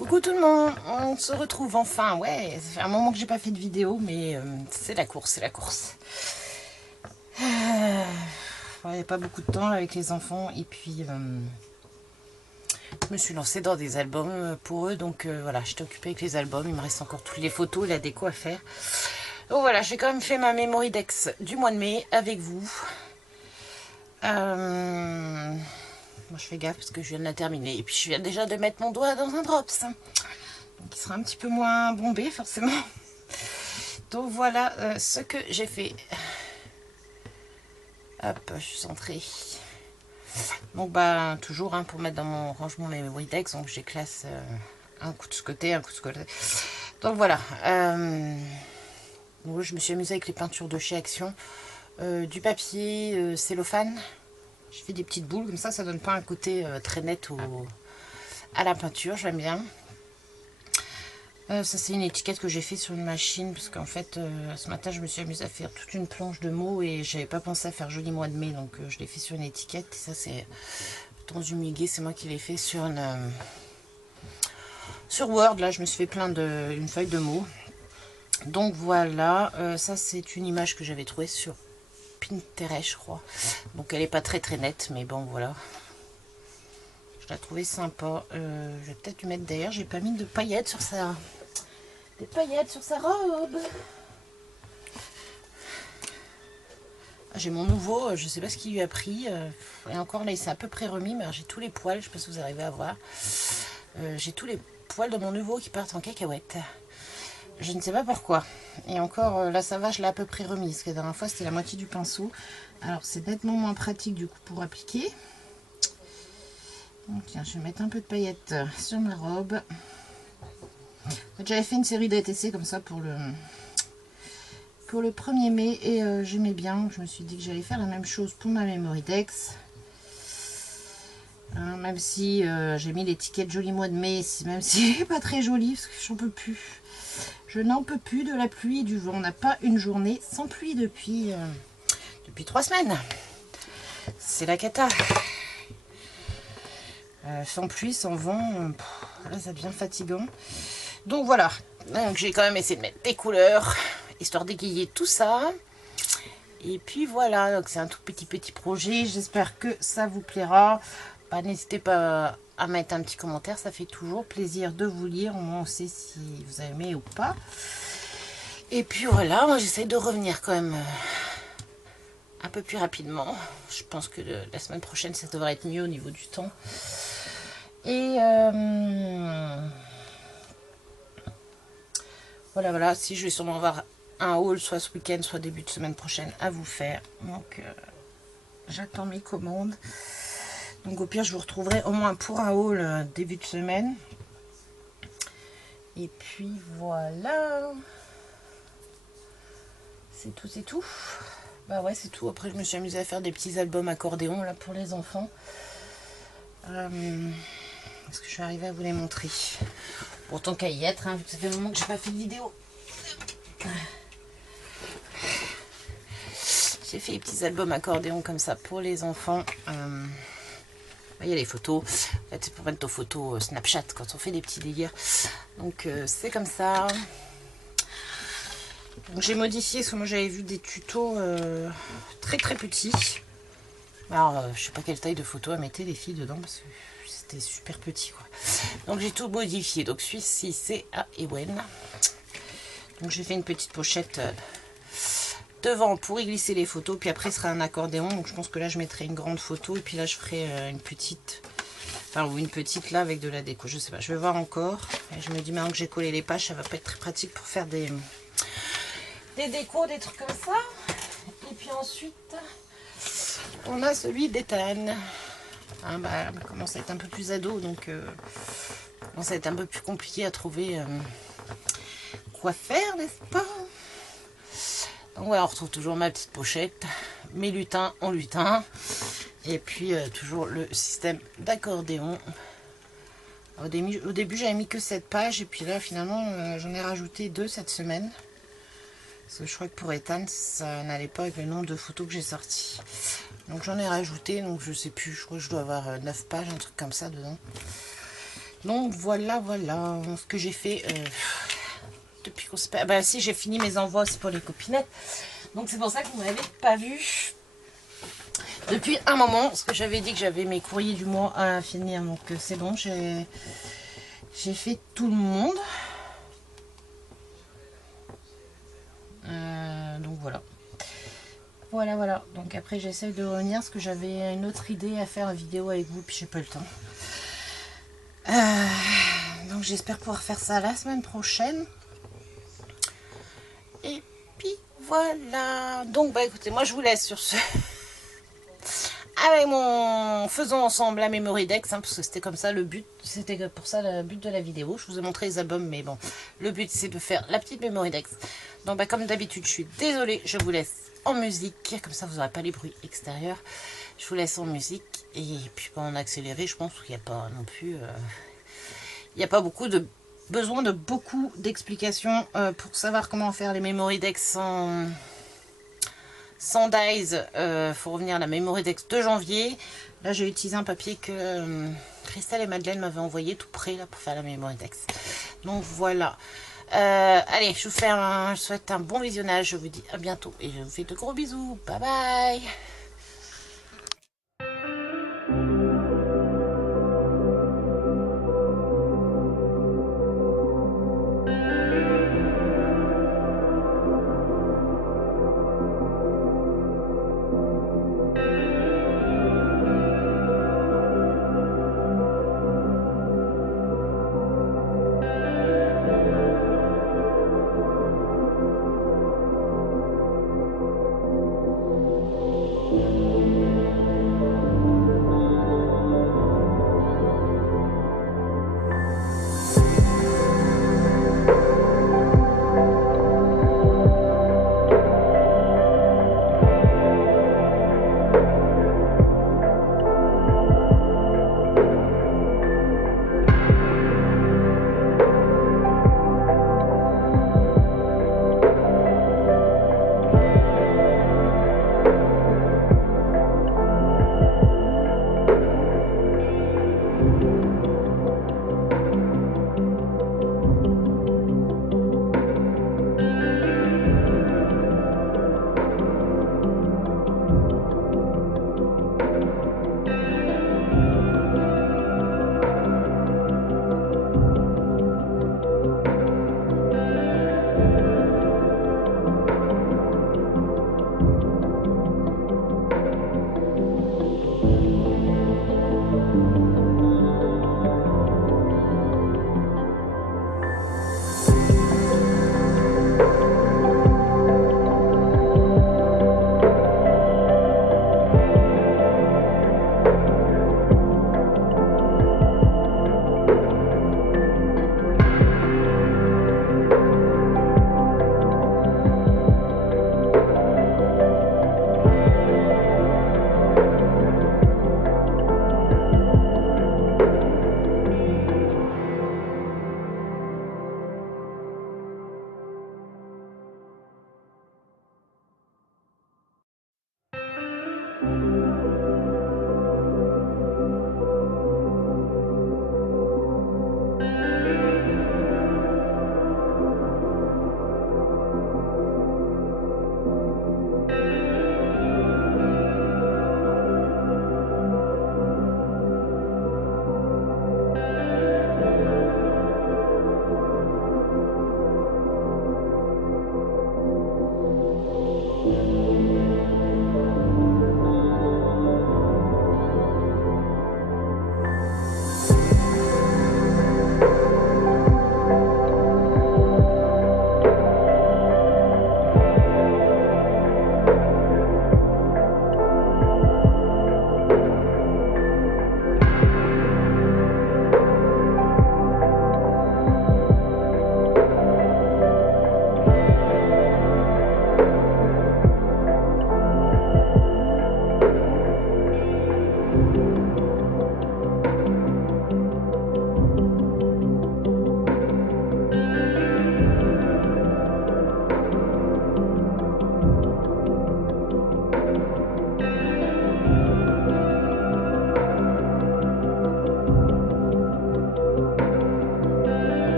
Coucou tout le monde, on se retrouve enfin. Ouais, ça fait un moment que j'ai pas fait de vidéo, mais c'est la course, c'est la course. Il n'y a pas beaucoup de temps là, avec les enfants, et puis je me suis lancée dans des albums pour eux, donc voilà, j'étais occupée avec les albums, il me reste encore toutes les photos, la déco à faire. Donc voilà, j'ai quand même fait ma memory dex du mois de mai avec vous. Moi je fais gaffe parce que je viens de la terminer, et puis je viens déjà de mettre mon doigt dans un drops. Donc il sera un petit peu moins bombé forcément. Donc voilà ce que j'ai fait. Hop, je suis centrée. Donc bah toujours pour mettre dans mon rangement mes Widex, donc j'ai classe un coup de ce côté, un coup de ce côté. Donc voilà. Donc, je me suis amusée avec les peintures de chez Action, du papier cellophane. Je fais des petites boules comme ça donne pas un côté très net à la peinture, j'aime bien. Ça c'est une étiquette que j'ai fait sur une machine parce qu'en fait ce matin je me suis amusée à faire toute une planche de mots et j'avais pas pensé à faire joli mois de mai, donc je l'ai fait sur une étiquette. Et ça c'est dans du muguet, c'est moi qui l'ai fait sur sur Word. Là je me suis fait une feuille de mots. Donc voilà, ça c'est une image que j'avais trouvée sur Pinterest je crois, donc elle est pas très nette, mais bon voilà, je la trouvais sympa. Je vais peut-être lui mettre derrière, j'ai pas mis de paillettes sur sa robe. J'ai mon nouveau, je sais pas ce qu'il lui a pris, et encore là il s'est à peu près remis, mais j'ai tous les poils, je sais pas si vous arrivez à voir, j'ai tous les poils de mon nouveau qui partent en cacahuète, je ne sais pas pourquoi. Et encore là ça va, je l'ai à peu près remis, parce que la dernière fois c'était la moitié du pinceau, alors c'est nettement moins pratique du coup pour appliquer. Donc tiens, je vais mettre un peu de paillettes sur ma robe. J'avais fait une série d'ATC comme ça pour le 1er mai et j'aimais bien. Je me suis dit que j'allais faire la même chose pour ma memory dex. Même si j'ai mis l'étiquette joli mois de mai, même si elle n'est pas très jolie parce que j'en peux plus. Je n'en peux plus de la pluie et du vent. On n'a pas une journée sans pluie depuis 3 semaines. C'est la cata. Sans pluie, sans vent, là ça devient fatigant. Donc voilà, donc j'ai quand même essayé de mettre des couleurs, histoire d'égayer tout ça. Et puis voilà, donc c'est un tout petit projet, j'espère que ça vous plaira. Bah, n'hésitez pas à mettre un petit commentaire, ça fait toujours plaisir de vous lire, au moins on sait si vous avez aimé ou pas. Et puis voilà, moi j'essaie de revenir quand même un peu plus rapidement. Je pense que la semaine prochaine ça devrait être mieux au niveau du temps. Et voilà, si je vais sûrement avoir un haul soit ce week-end, soit début de semaine prochaine à vous faire. Donc j'attends mes commandes. Donc au pire je vous retrouverai au moins pour un haul début de semaine. Et puis voilà. C'est tout. Bah ouais, c'est tout. Après je me suis amusée à faire des petits albums accordéon là pour les enfants. Est-ce que je suis arrivée à vous les montrer? Pourtant qu'à y être, vu que ça fait un moment que j'ai pas fait de vidéo. J'ai fait les petits albums accordéon comme ça pour les enfants. Il y a les photos. En fait, c'est pour mettre aux photos Snapchat quand on fait des petits délires. Donc c'est comme ça. Donc j'ai modifié parce que moi j'avais vu des tutos très petits. Alors je sais pas quelle taille de photo à mettre les filles dedans parce que c'était super petit quoi. Donc j'ai tout modifié. Donc celui-ci c'est à Ewen. Donc j'ai fait une petite pochette devant pour y glisser les photos, puis après ce sera un accordéon, donc je pense que là je mettrai une grande photo et puis là je ferai une petite, ou une petite là avec de la déco, je sais pas, je vais voir encore. Et je me dis maintenant que j'ai collé les pages, ça va pas être très pratique pour faire des décos, des trucs comme ça. Et puis ensuite on a celui d'Ethan. Bah, commence à être un peu plus ado, donc commence à être un peu plus compliqué à trouver quoi faire, n'est-ce pas? Donc voilà, on retrouve toujours ma petite pochette, mes lutins en lutin, et puis toujours le système d'accordéon. Au début j'avais mis que 7 pages, et puis là finalement j'en ai rajouté 2 cette semaine. Parce que je crois que pour Ethan ça n'allait pas avec le nombre de photos que j'ai sorti. Donc j'en ai rajouté, donc je sais plus, je crois que je dois avoir 9 pages, un truc comme ça dedans. Donc voilà, voilà ce que j'ai fait depuis qu'on se... Bah si, j'ai fini mes envois aussi pour les copinettes. Donc c'est pour ça que vous m'avez pas vu depuis un moment. Parce que j'avais dit que j'avais mes courriers du mois à finir. Donc c'est bon, j'ai fait tout le monde. Donc voilà. Voilà, voilà. Donc après, j'essaye de revenir parce que j'avais une autre idée à faire une vidéo avec vous, puis j'ai pas le temps. Donc j'espère pouvoir faire ça la semaine prochaine. Et puis voilà. Donc bah écoutez, moi je vous laisse sur ce. Avec mon faisons ensemble la Memory Dex, hein, parce que c'était comme ça le but, c'était pour ça le but de la vidéo. Je vous ai montré les albums, mais bon, le but c'est de faire la petite Memory Dex. Donc bah, comme d'habitude, je suis désolée, je vous laisse en musique, comme ça vous n'aurez pas les bruits extérieurs. Je vous laisse en musique, et puis bah, en accéléré, je pense qu'il n'y a pas non plus, il n'y a pas beaucoup de besoin de beaucoup d'explications pour savoir comment faire les Memory Dex sans dies. Faut revenir à la Memory Dex de janvier. Là j'ai utilisé un papier que Christelle et Madeleine m'avaient envoyé tout prêt là pour faire la Memory Dex. Donc voilà. Allez, je vous souhaite un bon visionnage. Je vous dis à bientôt et je vous fais de gros bisous. Bye bye.